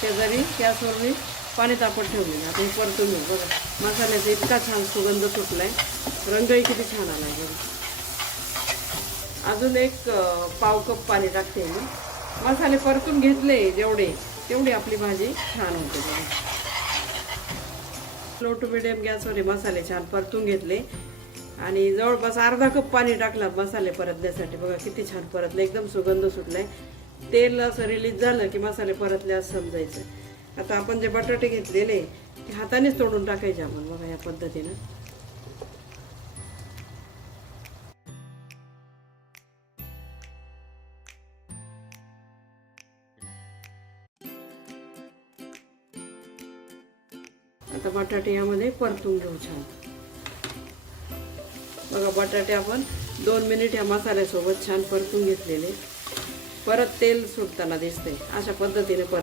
शेजारी गॅसवर मी पाणी तापत ठेवलेलं. आता हे परतून घेऊ. बघा मसाल्याचा इतका छान सुगंध सुटलाय, रंगही किती छान आलाय. बघा अजून एक पाव कप पाणी टाकते मी. मसाले परतून घेतले जेवढे तेवढी आपली भाजी छान होते. बघा लो टू मिडियम गॅसवर मसाले छान परतून घेतले आणि जवळपास अर्धा कप पाणी टाकला मसाले परतण्यासाठी. बघा किती छान परतले, एकदम सुगंध सुटलाय. तेल असं रिलीज झालं की मसाले परतले असं समजायचं. आता आपण जे बटाटे घेतलेले ते हातानेच तोडून टाकायचे आपण. बघा या पद्धतीनं. आता बटाटे यामध्ये परतून घेऊ छान. बघा बटाटे आपण 2 मिनिट या मसाल्यासोबत छान परतून घेतलेले. परत तेल सुटताना दिसते. अशा पद्धतीने